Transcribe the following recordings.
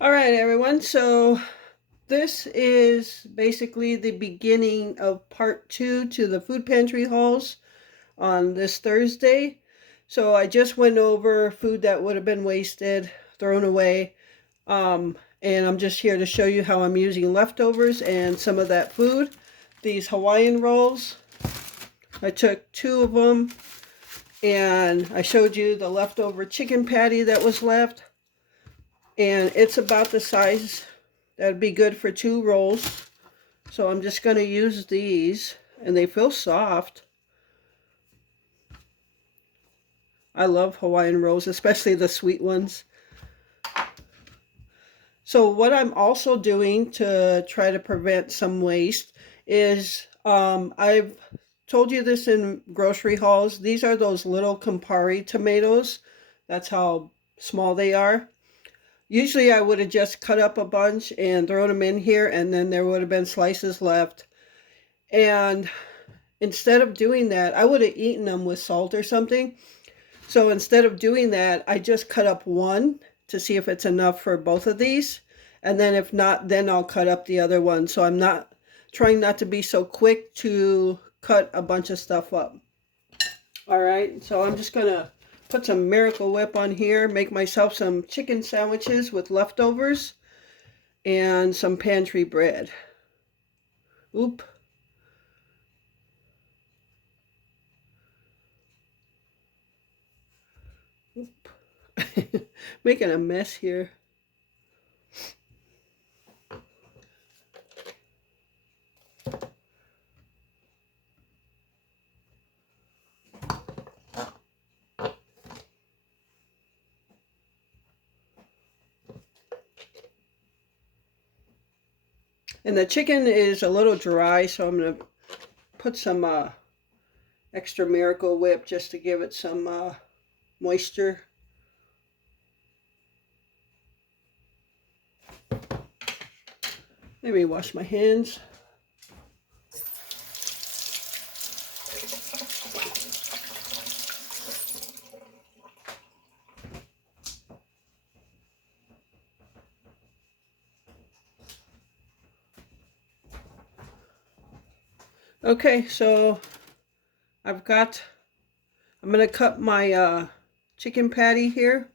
All right, everyone. So this is basically the beginning of part two to the food pantry hauls on this Thursday. So I just went over food that would have been wasted, thrown away. And I'm just here to show you how I'm using leftovers and some of that food. These Hawaiian rolls, I took two of them and I showed you the leftover chicken patty that was left. And it's about the size that'd be good for two rolls. So I'm just going to use these, and they feel soft. I love Hawaiian rolls, especially the sweet ones. So what I'm also doing to try to prevent some waste is I've told you this in grocery hauls. These are those little Campari tomatoes. That's how small they are. Usually I would have just cut up a bunch and thrown them in here, and then there would have been slices left. And instead of doing that, I would have eaten them with salt or something. So instead of doing that, I just cut up one to see if it's enough for both of these. And then if not, then I'll cut up the other one. So I'm not trying not to be so quick to cut a bunch of stuff up. All right, so I'm just gonna put some Miracle Whip on here, make myself some chicken sandwiches with leftovers and some pantry bread. Oop. Oop. Making a mess here. And the chicken is a little dry, so I'm going to put some extra Miracle Whip just to give it some moisture. Let me wash my hands. Okay, so I'm going to cut my chicken patty here.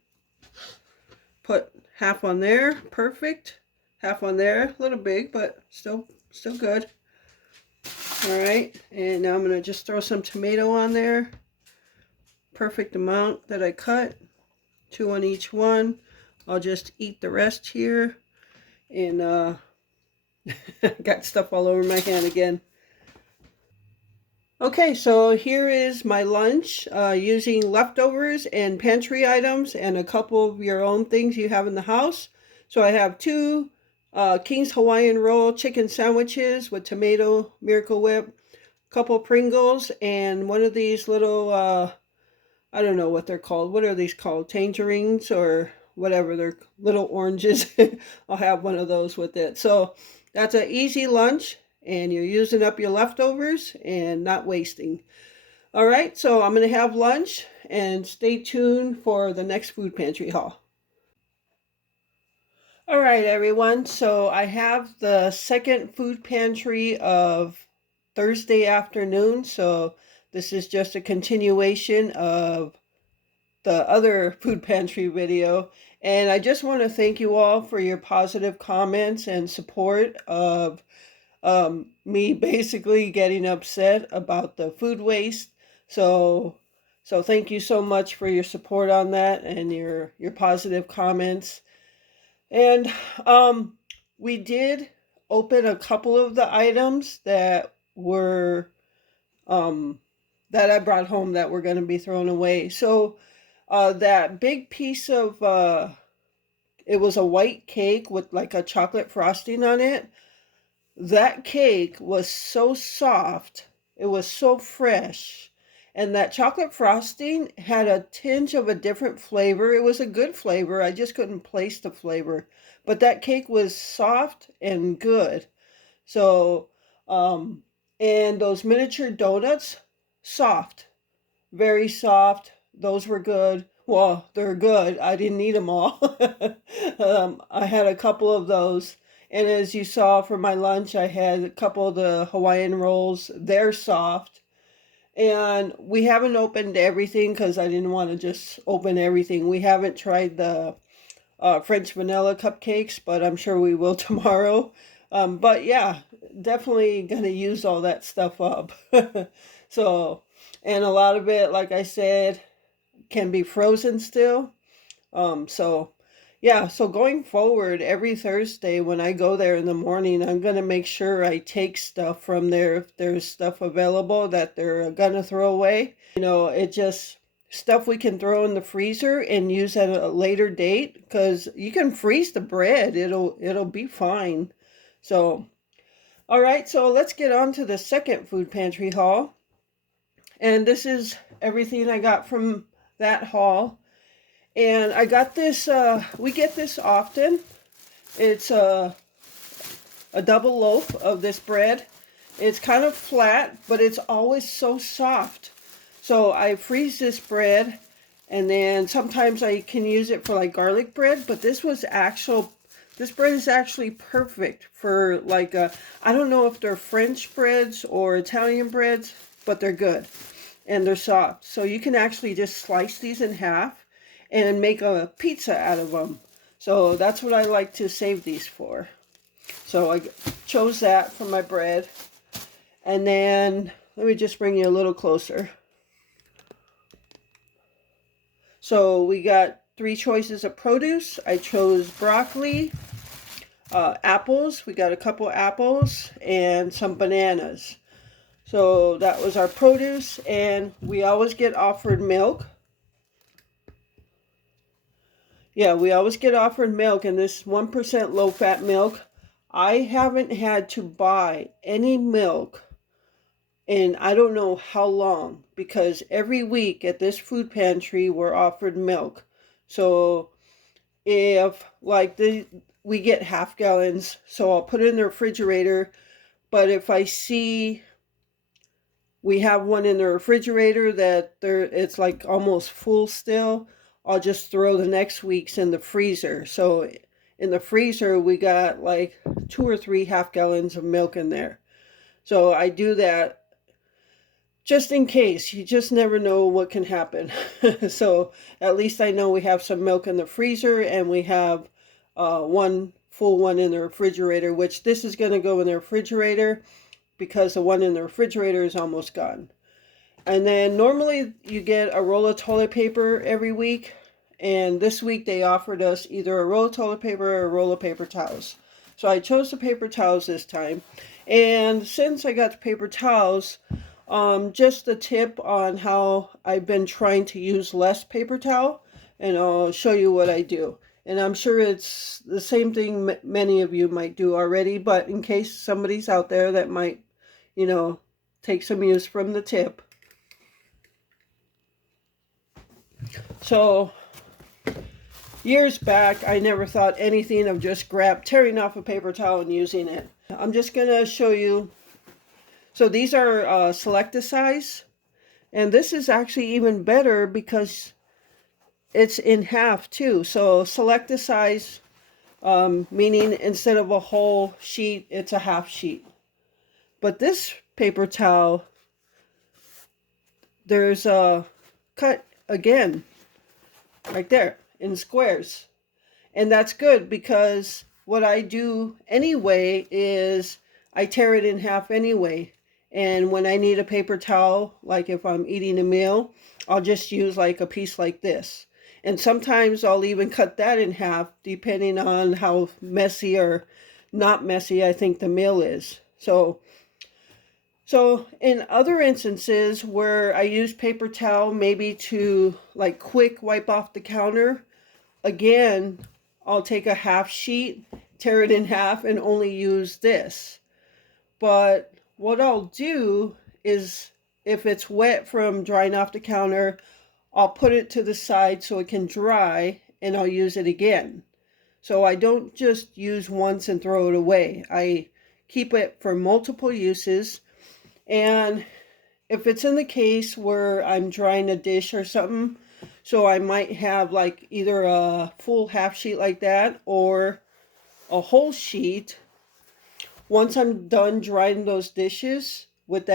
Put half on there, perfect. Half on there, a little big, but still good. All right, and now I'm going to just throw some tomato on there. Perfect amount that I cut. 2 on each one. I'll just eat the rest here. And got stuff all over my hand again. Okay, so here is my lunch using leftovers and pantry items and a couple of your own things you have in the house. So I have two King's Hawaiian Roll chicken sandwiches with tomato, Miracle Whip, couple Pringles, and one of these little, I don't know what they're called. What are these called? Tangerines or whatever. They're little oranges. I'll have one of those with it. So that's an easy lunch, and you're using up your leftovers and not wasting. All right, so I'm going to have lunch, and stay tuned for the next food pantry haul. All right, everyone. So I have the second food pantry of Thursday afternoon. So this is just a continuation of the other food pantry video. And I just want to thank you all for your positive comments and support of me basically getting upset about the food waste. So so thank you so much for your support on that and your positive comments. And we did open a couple of the items that were um, that I brought home that were going to be thrown away. So that big piece of it was a white cake with like a chocolate frosting on it. That cake was so soft, it was so fresh, and that chocolate frosting had a tinge of a different flavor. It was a good flavor, I just couldn't place the flavor, but that cake was soft and good. So and those miniature donuts, soft, very soft. Those were good. Well, they're good. I didn't eat them all. I had a couple of those. And as you saw for my lunch, I had a couple of the Hawaiian rolls. They're soft. And we haven't opened everything because I didn't want to just open everything. We haven't tried the French vanilla cupcakes, but I'm sure we will tomorrow. But yeah, definitely going to use all that stuff up. So, and a lot of it, like I said, can be frozen still. So yeah, so going forward, every Thursday when I go there in the morning, I'm gonna make sure I take stuff from there if there's stuff available that they're gonna throw away. It just stuff we can throw in the freezer and use at a later date because you can freeze the bread. It'll be fine. So all right, so let's get on to the second food pantry haul. And this is everything I got from that haul. And I got this, we get this often. It's a double loaf of this bread. It's kind of flat, but it's always so soft. So I freeze this bread, and then sometimes I can use it for like garlic bread, but this bread is actually perfect for like, I don't know if they're French breads or Italian breads, but they're good and they're soft. So you can actually just slice these in half and make a pizza out of them. So that's what I like to save these for. So I chose that for my bread. And then let me just bring you a little closer. So we got 3 choices of produce. I chose broccoli, apples. We got a couple apples and some bananas. So that was our produce, and we always get offered milk. Yeah, we always get offered milk, and this 1% low-fat milk. I haven't had to buy any milk in I don't know how long, because every week at this food pantry we're offered milk. So if like we get half gallons, so I'll put it in the refrigerator. But if I see we have one in the refrigerator that it's like almost full still, I'll just throw the next week's in the freezer. So in the freezer we got like 2 or 3 half gallons of milk in there. So I do that just in case. You just never know what can happen. So at least I know we have some milk in the freezer, and we have one full one in the refrigerator, which this is going to go in the refrigerator because the one in the refrigerator is almost gone. And then normally you get a roll of toilet paper every week. And this week they offered us either a roll of toilet paper or a roll of paper towels. So I chose the paper towels this time. And since I got the paper towels, just a tip on how I've been trying to use less paper towel. And I'll show you what I do. And I'm sure it's the same thing many of you might do already. But in case somebody's out there that might, take some use from the tip. So years back, I never thought anything of just tearing off a paper towel and using it. I'm just going to show you. So these are selected size. And this is actually even better because it's in half too. So selected size, meaning instead of a whole sheet, it's a half sheet. But this paper towel, there's a cut again right there in squares. And that's good because what I do anyway is I tear it in half anyway. And when I need a paper towel, like if I'm eating a meal, I'll just use like a piece like this. And sometimes I'll even cut that in half depending on how messy or not messy I think the meal is. So in other instances where I use paper towel maybe to like quick wipe off the counter, again, I'll take a half sheet, tear it in half, and only use this. But what I'll do is if it's wet from drying off the counter, I'll put it to the side so it can dry, and I'll use it again. So I don't just use once and throw it away. I keep it for multiple uses. And if it's in the case where I'm drying a dish or something, So I might have like either a full half sheet like that or a whole sheet. Once I'm done drying those dishes with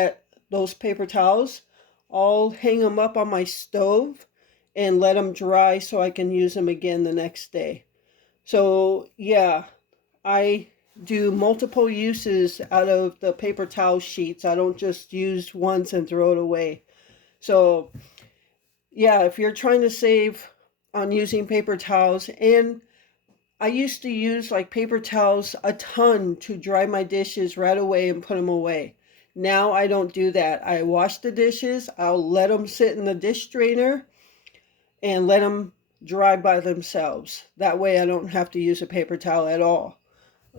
those paper towels, I'll hang them up on my stove and let them dry so I can use them again the next day. So yeah, I do multiple uses out of the paper towel sheets. I don't just use once and throw it away. So yeah, if you're trying to save on using paper towels, and I used to use like paper towels a ton to dry my dishes right away and put them away. Now I don't do that. I wash the dishes, I'll let them sit in the dish strainer and let them dry by themselves. That way I don't have to use a paper towel at all.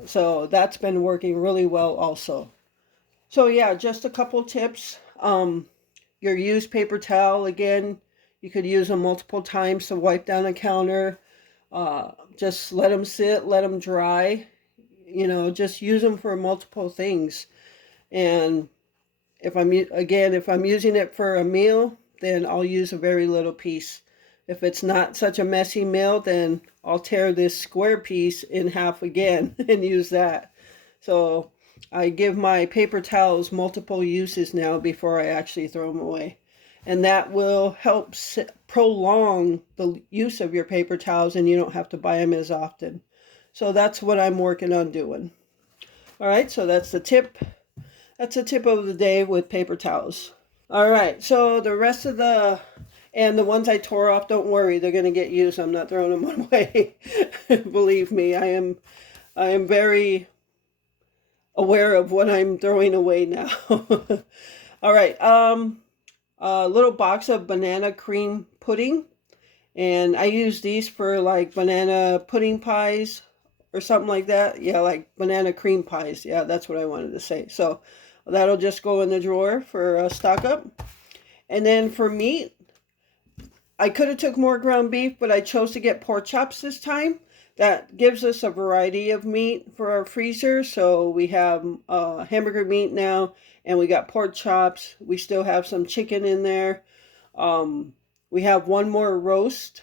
So that's been working really well also. So yeah, just a couple tips. Your used paper towel, again, you could use them multiple times to wipe down a counter. Just let them sit, let them dry. You know, just use them for multiple things. And if I'm using it for a meal, then I'll use a very little piece. If it's not such a messy meal, then I'll tear this square piece in half again and use that. So I give my paper towels multiple uses now before I actually throw them away. And that will help prolong the use of your paper towels, and you don't have to buy them as often. So that's what I'm working on doing. All right, so that's the tip. That's a tip of the day with paper towels. All right, so the rest of and the ones I tore off, don't worry, they're going to get used. I'm not throwing them away. Believe me, I am very aware of what I'm throwing away now. All right, a little box of banana cream pudding, and I use these for like banana pudding pies or something like that. Yeah, like banana cream pies. Yeah, that's what I wanted to say. So that'll just go in the drawer for a stock up. And then for meat, I could have took more ground beef, but I chose to get pork chops this time. That gives us a variety of meat for our freezer. So we have hamburger meat now, and we got pork chops. We still have some chicken in there. We have one more roast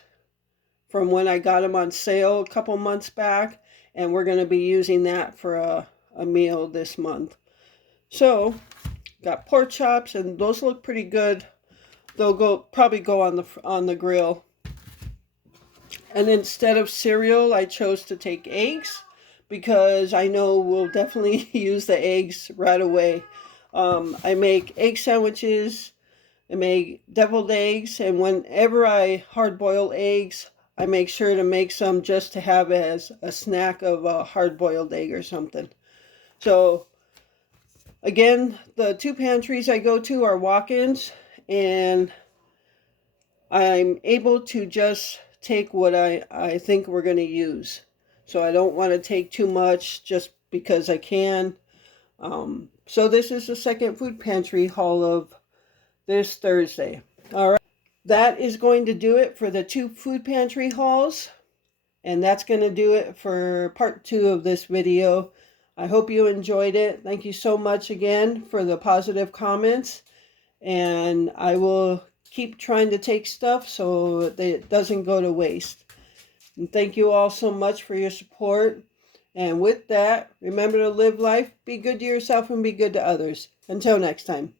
from when I got them on sale a couple months back, and we're going to be using that for a meal this month. So got pork chops, and those look pretty good. They'll probably go on the grill. And instead of cereal, I chose to take eggs because I know we'll definitely use the eggs right away. I make egg sandwiches. I make deviled eggs, and whenever I hard boil eggs, I make sure to make some just to have as a snack of a hard boiled egg or something. So again, the two pantries I go to are walk-ins, and I'm able to just take what I think we're going to use. So I don't want to take too much just because I can. So this is the second food pantry haul of this Thursday. All right. That is going to do it for the two food pantry hauls. And that's going to do it for part 2 of this video. I hope you enjoyed it. Thank you so much again for the positive comments. And I will keep trying to take stuff so that it doesn't go to waste. And thank you all so much for your support. And with that, remember to live life, be good to yourself, and be good to others. Until next time.